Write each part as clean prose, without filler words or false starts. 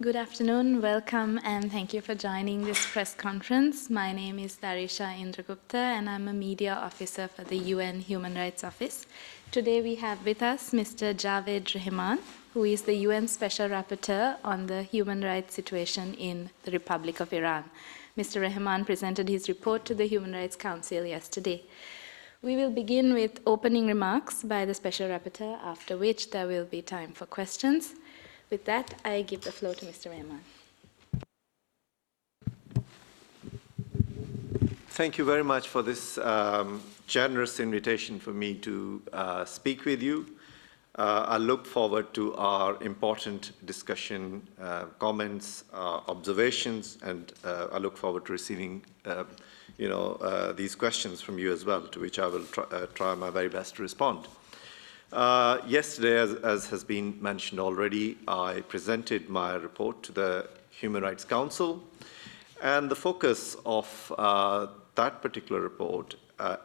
Good afternoon, welcome, and thank you for joining this press conference. My name is Darisha Indragupta, and I'm a media officer for the UN Human Rights Office. Today we have with us Mr. Javaid Rehman, who is the UN Special Rapporteur on the human rights situation in the Republic of Iran. Mr. Rehman presented his report to the Human Rights Council yesterday. We will begin with opening remarks by the Special Rapporteur, after which there will be time for questions. With that, I give the floor to Mr. Rehman. Thank you very much for this generous invitation for me to speak with you. I look forward to our important discussion, comments, observations, and I look forward to receiving these questions from you as well, to which I will try my very best to respond. Yesterday, as has been mentioned already, I presented my report to the Human Rights Council, and the focus of that particular report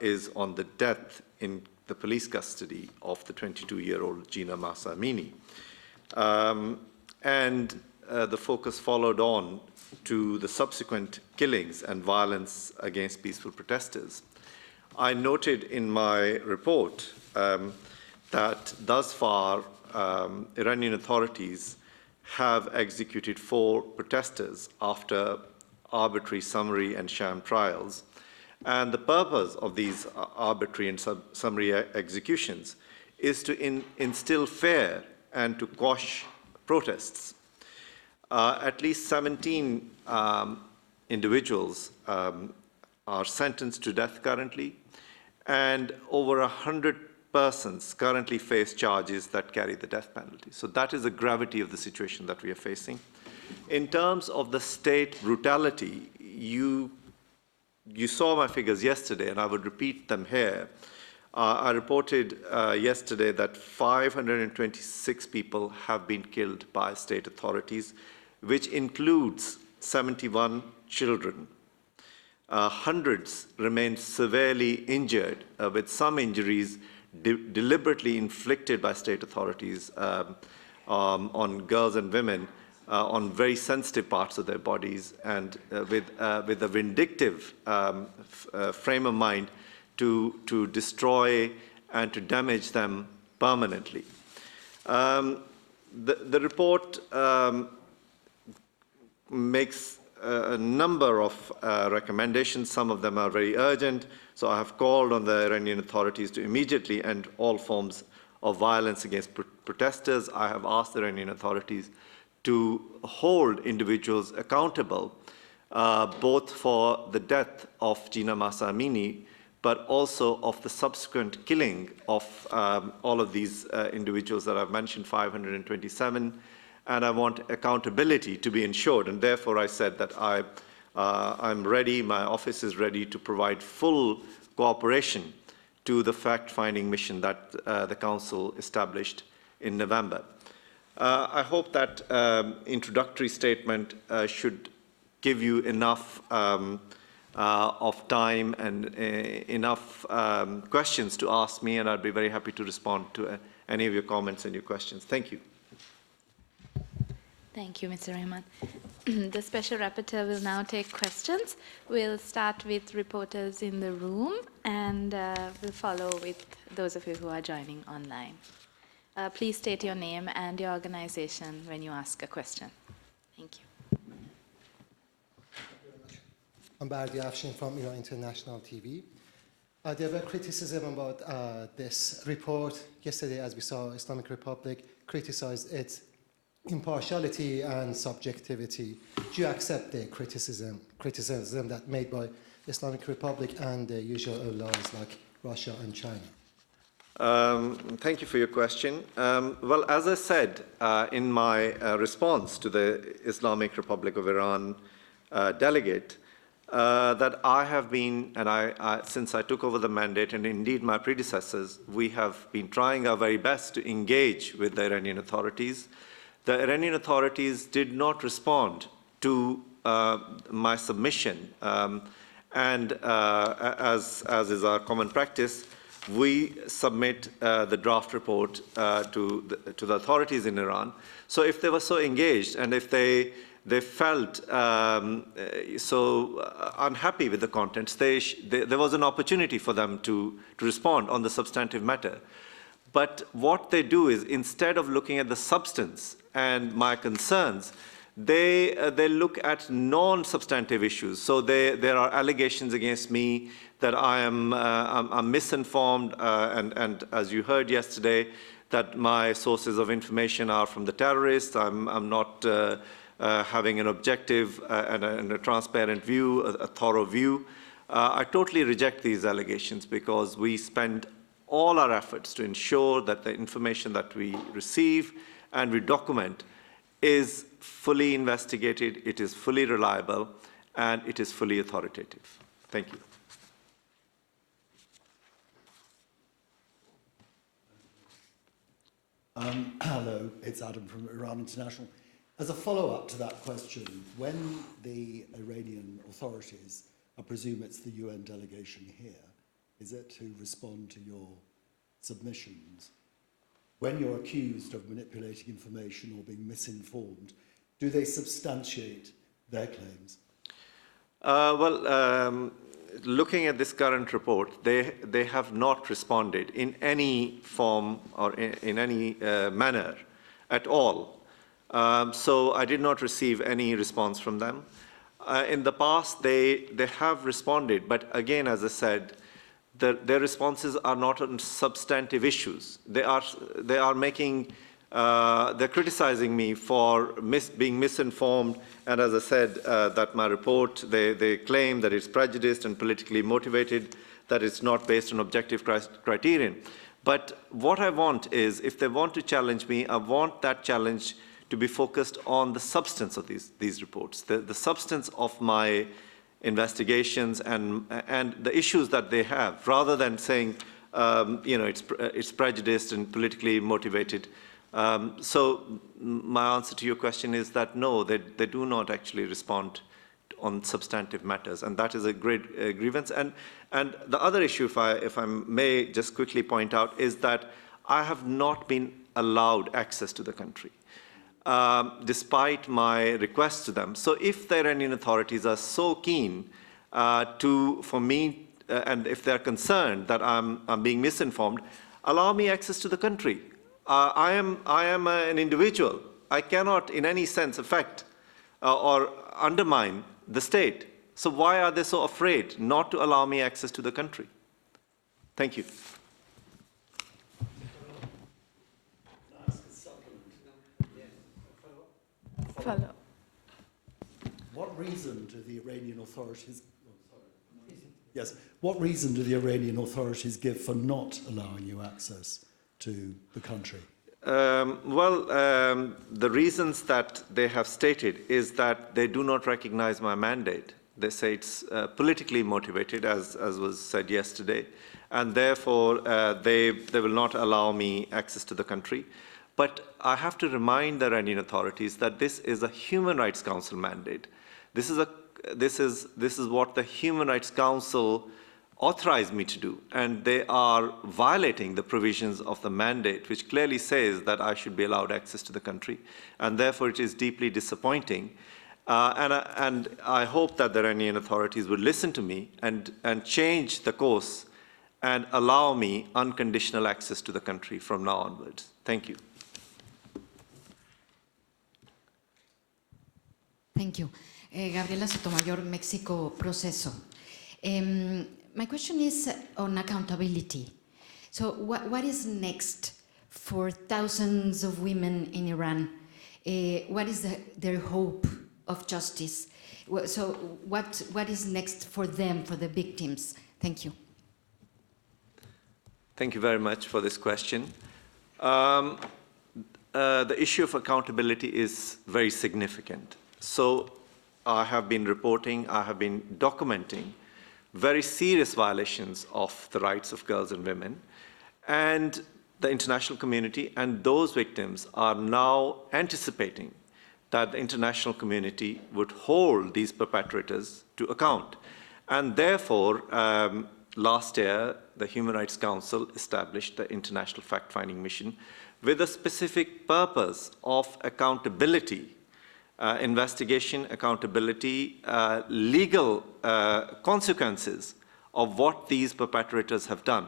is on the death in the police custody of the 22-year-old Jina Mahsa Amini. And the focus followed on to the subsequent killings and violence against peaceful protesters. I noted in my report that thus far, Iranian authorities have executed 4 protesters after arbitrary summary and sham trials. And the purpose of these arbitrary and summary executions is to instill fear and to quash protests. At least 17 individuals are sentenced to death currently, and over 100 persons currently face charges that carry the death penalty. So that is the gravity of the situation that we are facing. In terms of the state brutality, you saw my figures yesterday, and I would repeat them here. I reported yesterday that 526 people have been killed by state authorities, which includes 71 children. Hundreds remain severely injured, with some injuries deliberately inflicted by state authorities on girls and women on very sensitive parts of their bodies, and with a vindictive frame of mind to destroy and to damage them permanently. The report makes a number of recommendations. Some of them are very urgent. So I have called on the Iranian authorities to immediately end all forms of violence against protesters. I have asked the Iranian authorities to hold individuals accountable, both for the death of Jina Mahsa Amini, but also of the subsequent killing of all of these individuals that I've mentioned, 527. And I want accountability to be ensured. And therefore, I said that I'm ready, my office is ready to provide full cooperation to the fact-finding mission that the Council established in November. I hope that introductory statement should give you enough of time and enough questions to ask me, and I'd be very happy to respond to any of your comments and your questions. Thank you. Thank you, Mr. Rehman. The Special Rapporteur will now take questions. We'll start with reporters in the room, and we'll follow with those of you who are joining online. Please state your name and your organization when you ask a question. Thank you. I'm Bardi Afshin from Iran International TV. There were criticism about this report. Yesterday, as we saw, Islamic Republic criticized its impartiality and subjectivity. Do you accept the criticism that made by Islamic Republic and the usual allies like Russia and China? Thank you for your question. Well, as I said in my response to the Islamic Republic of Iran delegate, that I have been, and since I took over the mandate, and indeed my predecessors, we have been trying our very best to engage with the Iranian authorities. The Iranian authorities did not respond to my submission, and as is our common practice, we submit the draft report to the authorities in Iran. So if they were so engaged and if they felt so unhappy with the contents, there was an opportunity for them to respond on the substantive matter. But what they do is, instead of looking at the substance and my concerns, they look at non-substantive issues. So there are allegations against me that I'm misinformed, and as you heard yesterday, that my sources of information are from the terrorists. I'm not having an objective and a transparent view, a thorough view. I totally reject these allegations because we spend all our efforts to ensure that the information that we receive and we document is fully investigated, it is fully reliable, and it is fully authoritative. Thank you. Hello, it's Adam from Iran International. As a follow-up to that question, when the Iranian authorities, I presume it's the UN delegation here, is it, to respond to your submissions, when you're accused of manipulating information or being misinformed, do they substantiate their claims? Looking at this current report, they have not responded in any form or in any manner at all. So I did not receive any response from them. In the past, they have responded, but again, as I said, their responses are not on substantive issues. They're criticizing me for being misinformed, and as I said, that my report, they claim that it's prejudiced and politically motivated, that it's not based on objective criterion. But what I want is, if they want to challenge me, I want that challenge to be focused on the substance of these reports, the substance of my investigations and the issues that they have, rather than saying, it's prejudiced and politically motivated. So my answer to your question is that no, they do not actually respond on substantive matters, and that is a great grievance. And the other issue, if I may just quickly point out, is that I have not been allowed access to the country, despite my requests to them. So if the Iranian authorities are so keen for me, and if they're concerned that I'm being misinformed, allow me access to the country. I am an individual. I cannot in any sense affect or undermine the state. So why are they so afraid not to allow me access to the country? Thank you. Follow. What reason do the Iranian authorities? Yes. What reason do the Iranian authorities give for not allowing you access to the country? The reasons that they have stated is that they do not recognize my mandate. They say it's politically motivated, as was said yesterday, and therefore they will not allow me access to the country. But I have to remind the Iranian authorities that this is a Human Rights Council mandate. This is what the Human Rights Council authorized me to do, and they are violating the provisions of the mandate, which clearly says that I should be allowed access to the country, and therefore it is deeply disappointing. And I hope that the Iranian authorities would listen to me and change the course and allow me unconditional access to the country from now onwards. Thank you. Thank you. Gabriela Sotomayor, Mexico Proceso. My question is on accountability. So what is next for thousands of women in Iran? What is their hope of justice? So what is next for them, for the victims? Thank you. Thank you very much for this question. The issue of accountability is very significant. So I have been reporting, I have been documenting very serious violations of the rights of girls and women. And the international community and those victims are now anticipating that the international community would hold these perpetrators to account. And therefore, last year, the Human Rights Council established the International Fact-Finding Mission with a specific purpose of accountability, investigation, accountability, legal consequences of what these perpetrators have done.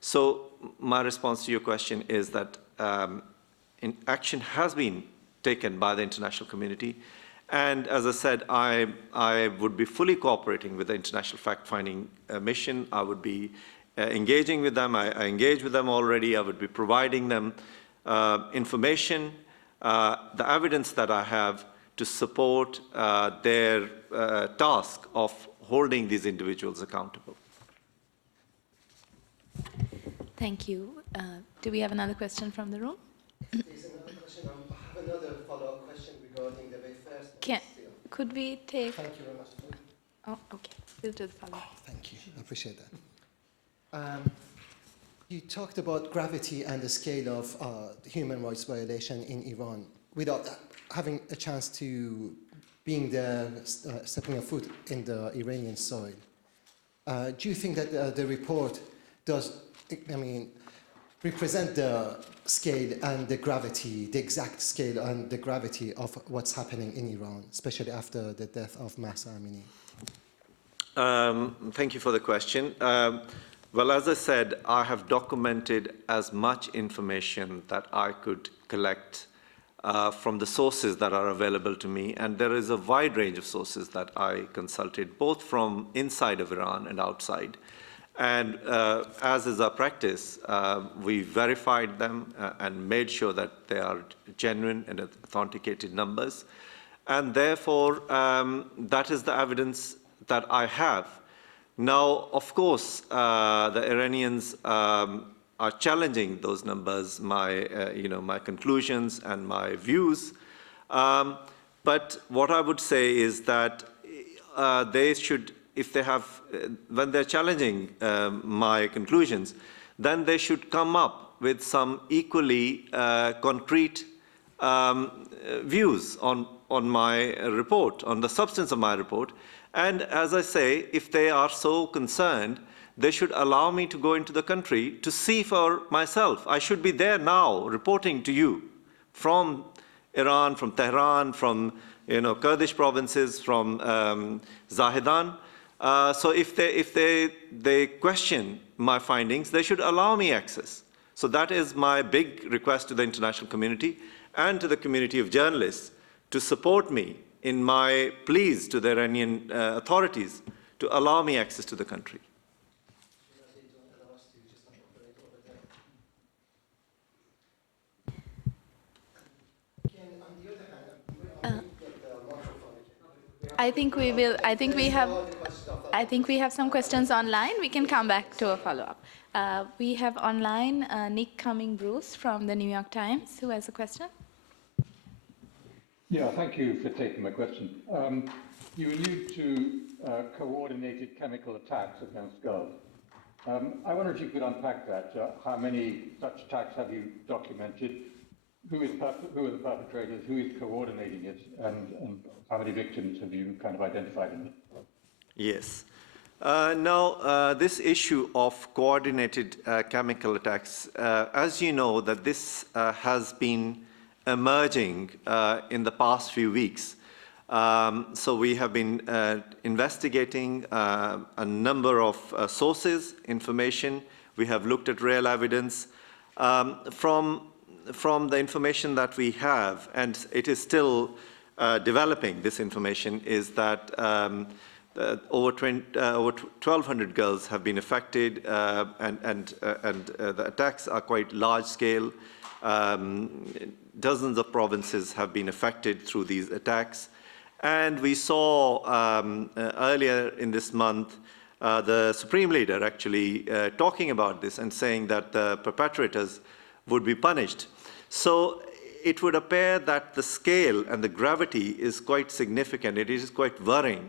So my response to your question is that action has been taken by the international community. And as I said, I would be fully cooperating with the International Fact-Finding Mission. I would be engaging with them. I engage with them already. I would be providing them information, the evidence that I have to support their task of holding these individuals accountable. Thank you. Do we have another question from the room? There's another question. I have another follow-up question regarding the very first one. Could we take... Thank you very much. Oh, okay. We'll do the follow-up. Thank you. I appreciate that. You talked about gravity and the scale of human rights violation in Iran without having a chance to being there, stepping a foot in the Iranian soil. Do you think that the report does, represent the scale and the gravity, the exact scale and the gravity of what's happening in Iran, especially after the death of Mahsa Amini? Thank you for the question. Well, as I said, I have documented as much information that I could collect from the sources that are available to me, and there is a wide range of sources that I consulted, both from inside of Iran and outside. And as is our practice, we verified them and made sure that they are genuine and authenticated numbers. And therefore, that is the evidence that I have. Now, of course, the Iranians are challenging those numbers, my conclusions and my views. But what I would say is that they should, if they have, when they're challenging my conclusions, then they should come up with some equally concrete views on my report, on the substance of my report. And as I say, if they are so concerned, they should allow me to go into the country to see for myself. I should be there now reporting to you from Iran, from Tehran, from Kurdish provinces, from Zahedan. So if they question my findings, they should allow me access. So that is my big request to the international community and to the community of journalists to support me in my pleas to the Iranian authorities to allow me access to the country. I think we will. I think we have some questions online. We can come back to a follow-up. We have online Nick Cumming-Bruce from the New York Times, who has a question. Yeah, thank you for taking my question. You allude to coordinated chemical attacks against girls. I wonder if you could unpack that. How many such attacks have you documented? Who are the perpetrators? Who is coordinating it? And how many victims have you kind of identified in it? Yes. Now, this issue of coordinated chemical attacks, as you know, that this has been emerging in the past few weeks. So we have been investigating a number of sources, information. We have looked at real evidence. From the information that we have, and it is still developing, this information, is that over 1,200 girls have been affected, and the attacks are quite large scale. Dozens of provinces have been affected through these attacks. And we saw earlier in this month the Supreme Leader actually talking about this and saying that the perpetrators would be punished. So it would appear that the scale and the gravity is quite significant. It is quite worrying.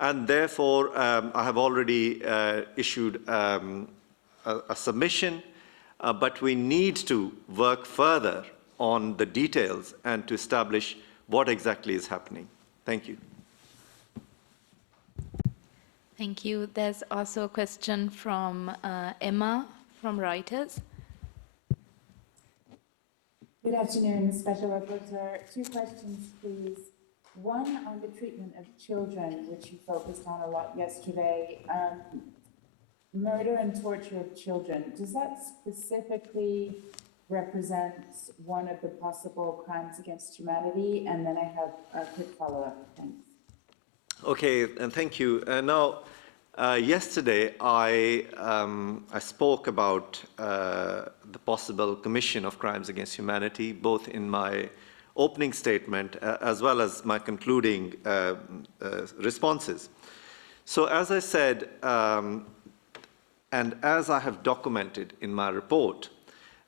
And therefore, I have already issued a submission, but we need to work further on the details and to establish what exactly is happening. Thank you. Thank you. There's also a question from Emma from Reuters. Good afternoon, Special Rapporteur. Two questions, please. One on the treatment of children, which you focused on a lot yesterday. Murder and torture of children, does that specifically represent one of the possible crimes against humanity? And then I have a quick follow-up. Thanks. Okay, and thank you. Yesterday, I spoke about the possible commission of crimes against humanity, both in my opening statement as well as my concluding responses. So as I said, and as I have documented in my report,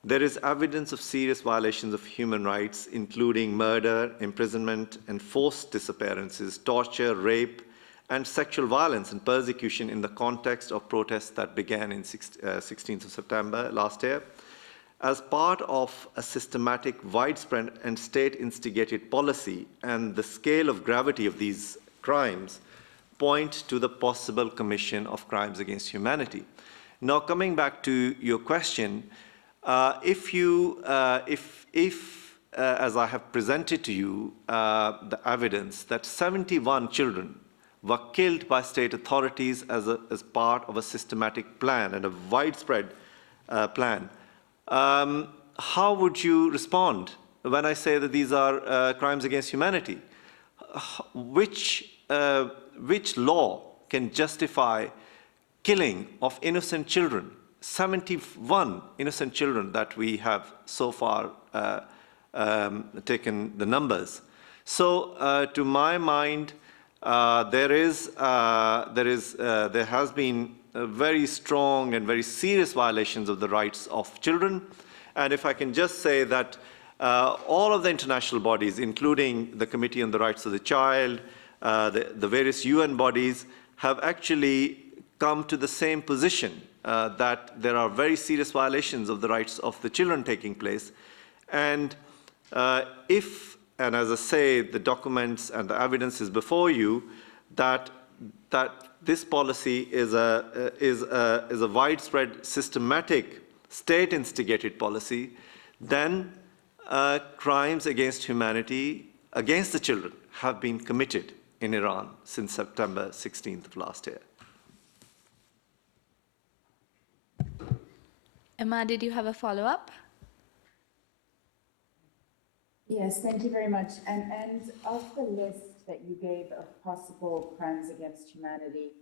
there is evidence of serious violations of human rights, including murder, imprisonment, and forced disappearances, torture, rape, and sexual violence and persecution in the context of protests that began in 16th of September last year. As part of a systematic, widespread, and state-instigated policy, and the scale of gravity of these crimes point to the possible commission of crimes against humanity. Now, coming back to your question, as I have presented to you the evidence that 71 children were killed by state authorities as part of a systematic plan and a widespread plan, how would you respond when I say that these are crimes against humanity? Which law can justify killing of innocent children, 71 innocent children that we have so far taken the numbers? So to my mind, there has been very strong and very serious violations of the rights of children. And if I can just say that all of the international bodies, including the Committee on the Rights of the Child, the various UN bodies, have actually come to the same position, that there are very serious violations of the rights of the children taking place. And and as I say, the documents and the evidence is before you, that this policy is a widespread, systematic, state-instigated policy, then crimes against humanity, against the children, have been committed in Iran since September 16th of last year. Emma, did you have a follow-up? Yes, thank you very much. And of the list that you gave of possible crimes against humanity,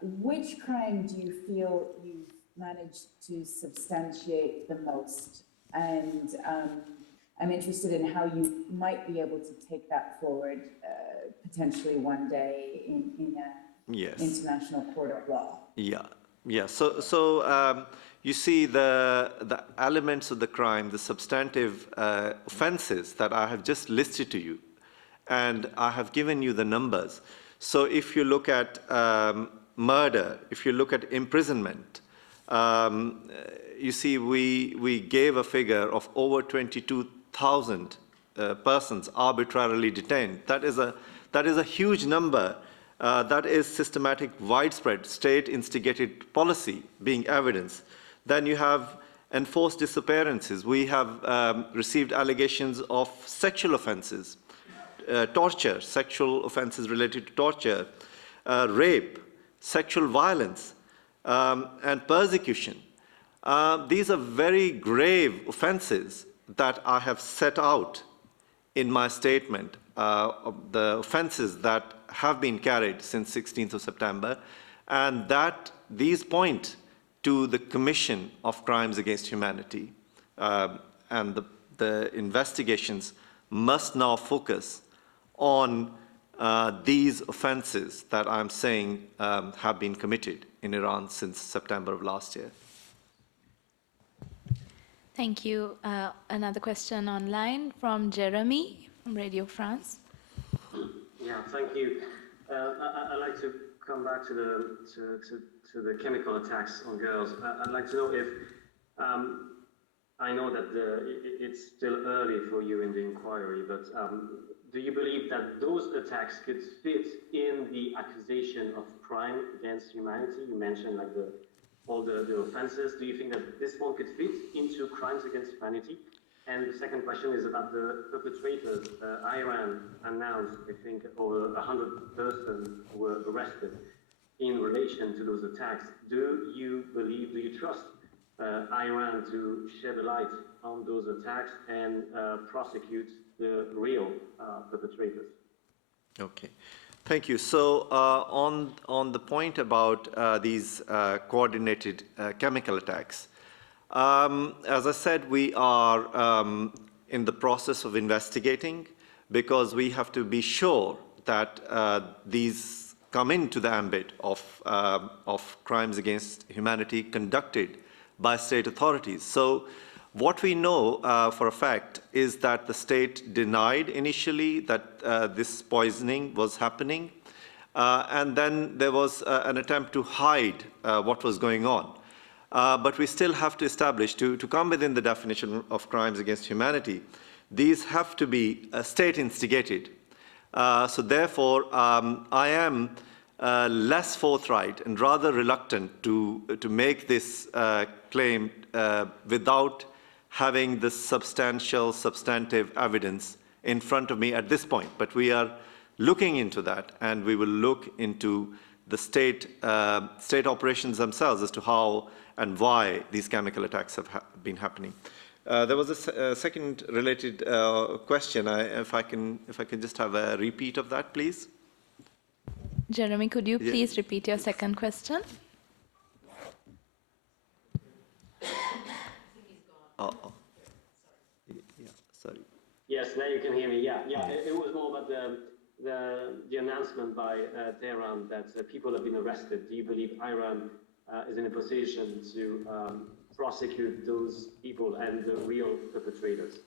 which crime do you feel you've managed to substantiate the most? And I'm interested in how you might be able to take that forward potentially one day in an international court of law. Yeah. So you see the elements of the crime, the substantive offenses that I have just listed to you, and I have given you the numbers. So if you look at murder, if you look at imprisonment, you see we gave a figure of over 22,000 persons arbitrarily detained. That is a huge number. That is systematic, widespread, state-instigated policy being evidence. Then you have enforced disappearances. We have received allegations of sexual offenses, torture, sexual offenses related to torture, rape, sexual violence, and persecution. These are very grave offenses that I have set out in my statement, of the offenses that have been carried since 16th of September, and that these point to the commission of crimes against humanity. And the investigations must now focus on these offenses that I'm saying have been committed in Iran since September of last year. Thank you. Another question online from Jeremy from Radio France. Yeah, thank you. I'd like to come back to the chemical attacks on girls. I'd like to know if I know that it's still early for you in the inquiry, but do you believe that those attacks could fit in the accusation of crime against humanity? You mentioned like all the offenses. Do you think that this one could fit into crimes against humanity? And the second question is about the perpetrators. Iran announced, I think, over 100 persons were arrested in relation to those attacks. Do you trust Iran to shed a light on those attacks and prosecute the real perpetrators? Okay, thank you. So on the point about these coordinated chemical attacks, as I said, we are in the process of investigating because we have to be sure that these come into the ambit of crimes against humanity conducted by state authorities. So what we know for a fact is that the state denied initially that this poisoning was happening, and then there was an attempt to hide what was going on. But we still have to establish, to come within the definition of crimes against humanity, these have to be state-instigated. So therefore, I am less forthright and rather reluctant to make this claim without having the substantive evidence in front of me at this point. But we are looking into that, and we will look into the state operations themselves as to how and why these chemical attacks have been happening. There was a second related question. If I can just have a repeat of that, please. Jeremy, could you please repeat your second question? Oh. Yeah, sorry. Yes, now you can hear me. Yeah. It was more about the announcement by Tehran that people have been arrested. Do you believe Iran is in a position to prosecute those people and the real perpetrators?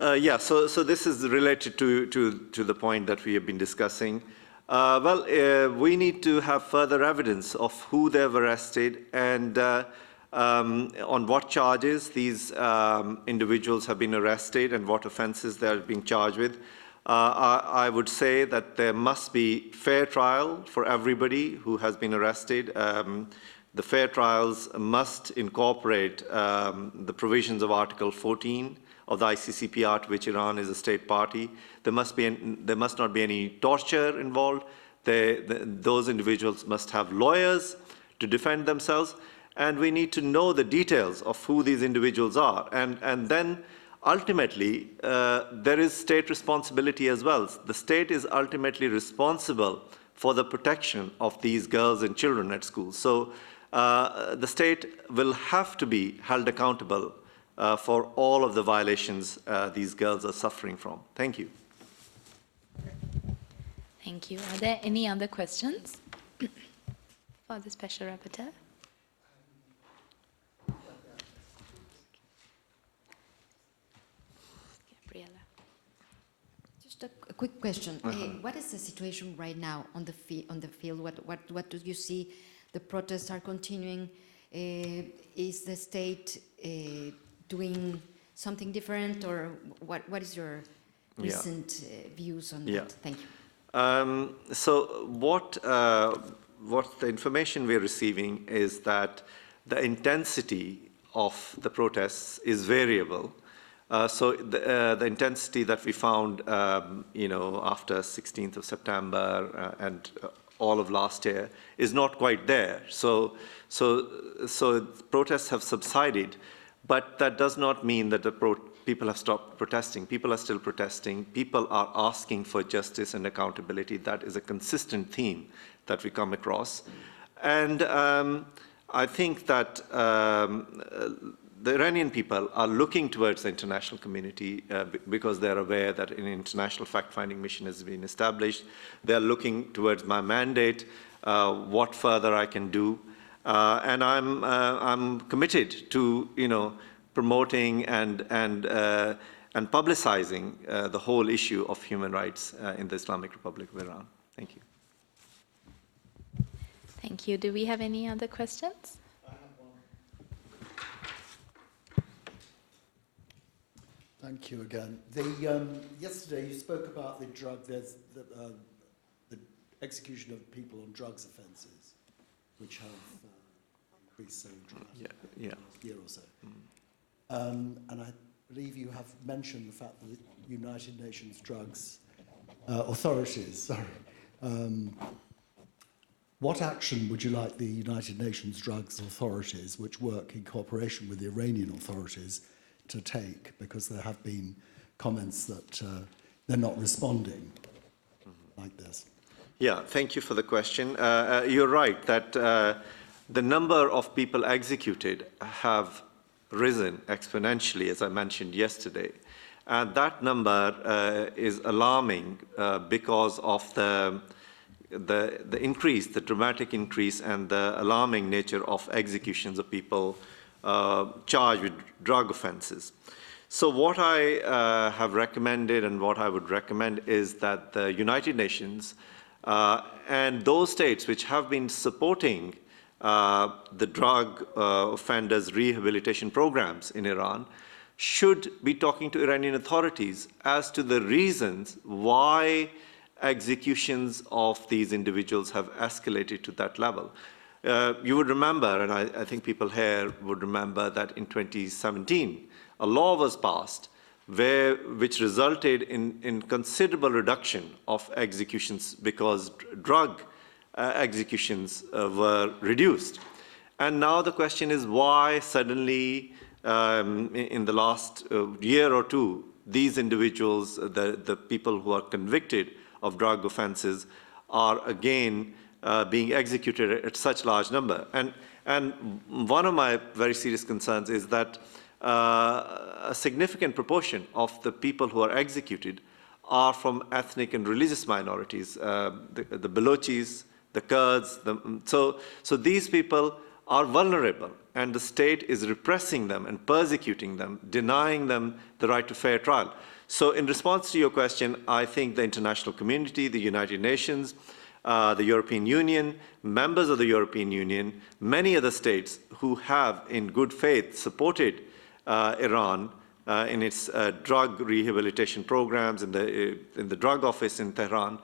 Yeah, so this is related to the point that we have been discussing. We need to have further evidence of who they've arrested and on what charges these individuals have been arrested and what offenses they're being charged with. I would say that there must be fair trial for everybody who has been arrested. The fair trials must incorporate the provisions of Article 14 of the ICCPR, to which Iran is a state party. There must not be any torture involved. Those individuals must have lawyers to defend themselves, and we need to know the details of who these individuals are. And then ultimately, there is state responsibility as well. The state is ultimately responsible for the protection of these girls and children at school. So the state will have to be held accountable for all of the violations these girls are suffering from. Thank you. Thank you. Are there any other questions for the Special Rapporteur? Gabriela. Just a quick question. What is the situation right now on the field? What do you see? The protests are continuing. Is the state doing something different, or what is your recent views on that? Thank you. So what the information we're receiving is that the intensity of the protests is variable. So the intensity that we found, after 16th of September and all of last year is not quite there. So protests have subsided, but that does not mean that people have stopped protesting. People are still protesting. People are asking for justice and accountability. That is a consistent theme that we come across. And I think that the Iranian people are looking towards the international community because they're aware that an international fact-finding mission has been established. They're looking towards my mandate, what further I can do. And I'm committed to, promoting and publicizing the whole issue of human rights in the Islamic Republic of Iran. Thank you. Thank you. Do we have any other questions? I have one. Thank you again. Yesterday you spoke about the execution of people on drugs offences, which have increased so dramatically in the last year or so. And I believe you have mentioned the fact that the United Nations drugs authorities, what action would you like the United Nations drugs authorities, which work in cooperation with the Iranian authorities, to take? Because there have been comments that they're not responding like this. Yeah, thank you for the question. You're right that the number of people executed have risen exponentially, as I mentioned yesterday. And that number is alarming because of the increase, the dramatic increase and the alarming nature of executions of people charged with drug offenses. So what I have recommended and what I would recommend is that the United Nations and those states which have been supporting the drug offenders rehabilitation programs in Iran should be talking to Iranian authorities as to the reasons why executions of these individuals have escalated to that level. You would remember, and I think people here would remember, that in 2017, a law was passed which resulted in considerable reduction of executions because drug executions were reduced. And now the question is why suddenly in the last year or two, these individuals, the people who are convicted of drug offenses, are again being executed at such large number. And one of my very serious concerns is that a significant proportion of the people who are executed are from ethnic and religious minorities, the Balochis, the Kurds. So these people are vulnerable, and the state is repressing them and persecuting them, denying them the right to fair trial. So in response to your question, I think the international community, the United Nations, the European Union, members of the European Union, many other states who have in good faith supported Iran in its drug rehabilitation programs in the drug office in Tehran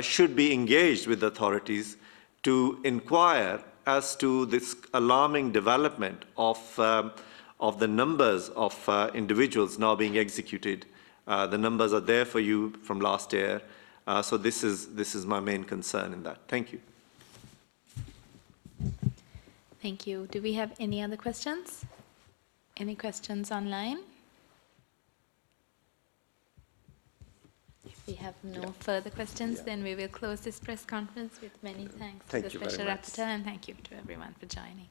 should be engaged with the authorities to inquire as to this alarming development of the numbers of individuals now being executed. The numbers are there for you from last year. So this is my main concern in that. Thank you. Thank you. Do we have any other questions? Any questions online? If we have no further questions, then we will close this press conference with many thanks to the Special Rapporteur, and thank you to everyone for joining.